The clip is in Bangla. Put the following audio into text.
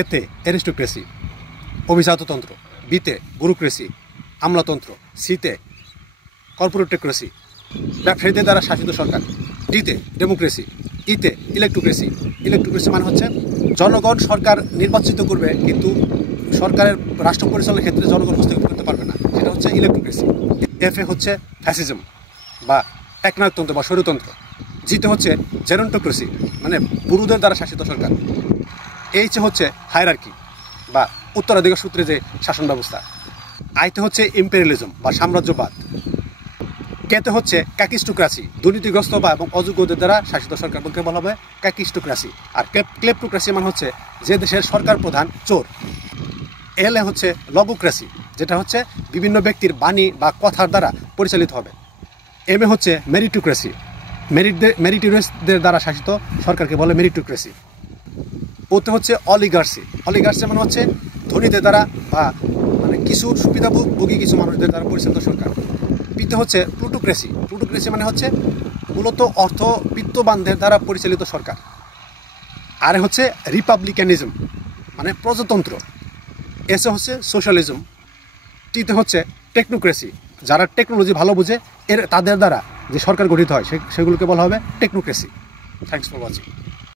এতে অ্যারিস্টোক্রেসি অভিজাততন্ত্র, বিতে ব্যুরোক্রেসি আমলাতন্ত্র, সিতে কর্পোরেটক্রেসি ব্যবসায়ীদের দ্বারা শাসিত সরকার, ডিতে ডেমোক্রেসি, ইতে ইলেকট্রোক্রেসি। ইলেকট্রোক্রেসি মানে হচ্ছে জনগণ সরকার নির্বাচিত করবে কিন্তু সরকারের রাষ্ট্র পরিচালনার ক্ষেত্রে জনগণ হস্তক্ষেপ করতে পারবে না, সেটা হচ্ছে ইলেকট্রোক্রেসি। এফে হচ্ছে ফ্যাসিজম বা একনায়কতন্ত্র বা স্বৈরতন্ত্র। জিতে হচ্ছে জেরন্টোক্রেসি মানে পুরুষদের দ্বারা শাসিত সরকার। এইচে হচ্ছে হায়ারার্কি বা উত্তরাধিকার সূত্রে যে শাসন ব্যবস্থা। আইতে হচ্ছে ইম্পেরিয়ালিজম বা সাম্রাজ্যবাদ। কেতে হচ্ছে ক্যাকিস্টোক্রাসি দুর্নীতিগ্রস্ত বা এবং অযোগ্যদের দ্বারা শাসিত সরকার বলতে বলা হবে ক্যাকিস্টোক্রাসি। আর ক্লেপ্টোক্রাসি মানে হচ্ছে যে দেশের সরকার প্রধান চোর। এলে হচ্ছে লগোক্রাসি যেটা হচ্ছে বিভিন্ন ব্যক্তির বাণী বা কথার দ্বারা পরিচালিত হবে। এমে হচ্ছে মেরিটোক্রেসি মেরিটোরিয়াসদের দ্বারা শাসিত সরকারকে বলে মেরিটোক্রেসি। ওতে হচ্ছে অলিগার্সি। অলিগার্সি মানে হচ্ছে ধনীদের দ্বারা বা মানে কিছু সুবিধাভোগী কিছু মানুষদের দ্বারা পরিচালিত সরকার। পিতে হচ্ছে প্লুটোক্রেসি। প্লুটোক্রেসি মানে হচ্ছে মূলত অর্থবিত্তবানদের দ্বারা পরিচালিত সরকার। আর হচ্ছে রিপাবলিকানিজম মানে প্রজাতন্ত্র। এসে হচ্ছে সোশ্যালিজম। টিতে হচ্ছে টেকনোক্রেসি, যারা টেকনোলজি ভালো বুঝে তাদের দ্বারা যে সরকার গঠিত হয় সেগুলোকে বলা হবে টেকনোক্রেসি। Thanks for watching.